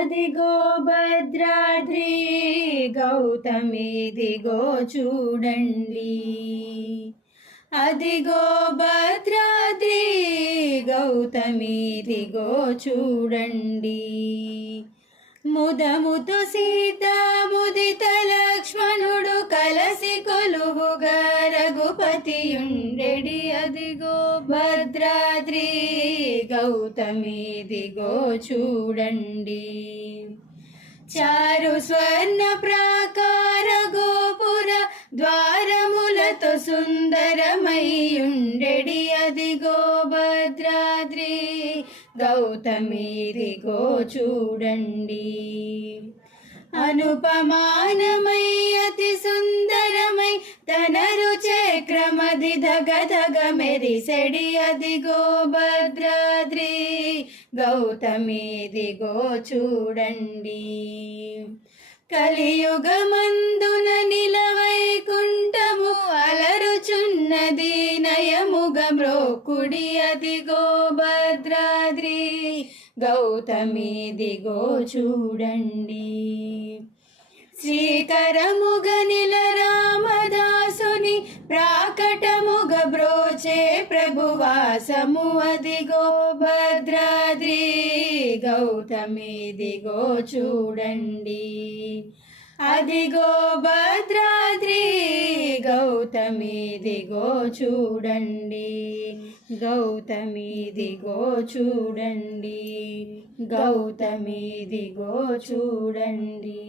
అదిగో భద్రాద్రి గౌతమిదిగో చూడండి, అదిగో భద్రాద్రి గౌతమిదిగో చూడండి. ముదముతో సీత ముదిత లక్ష్మణుడు కలసి కొలువుగా రఘుపతియుండెడి, అదిగో భద్రాద్రి గౌతమిదిగో చూడండి. చారు స్వర్ణ ప్రాకార గోపుర ద్వారములతో సుందరమయ్యుండెడి, అదిగో భద్రాద్రి గౌతమిదిగో చూడండి. అనుపమానమై అతి సుందరమై తన రుచక్రమది ధగధగ మెరిసెడి, అదిగో భద్రాద్రి గౌతమిదిగో చూడండి. కలియుగమందున నిలవైకుంఠము అలరుచున్నది నయముగ మ్రోకుడి, అదిగో భద్రాద్రి గౌతమిదిగో చూడండి. శ్రీకరముగ నిల రామదాసుని ప్రాకటముగ బ్రోచే ప్రభువాసము, అదిగో భద్రాద్రి గౌతమిదిగో చూడండి. అదిగో భద్రాద్రి గౌతమిదిగో చూడండి, గౌతమిదిగో చూడండి, గౌతమిదిగో చూడండి.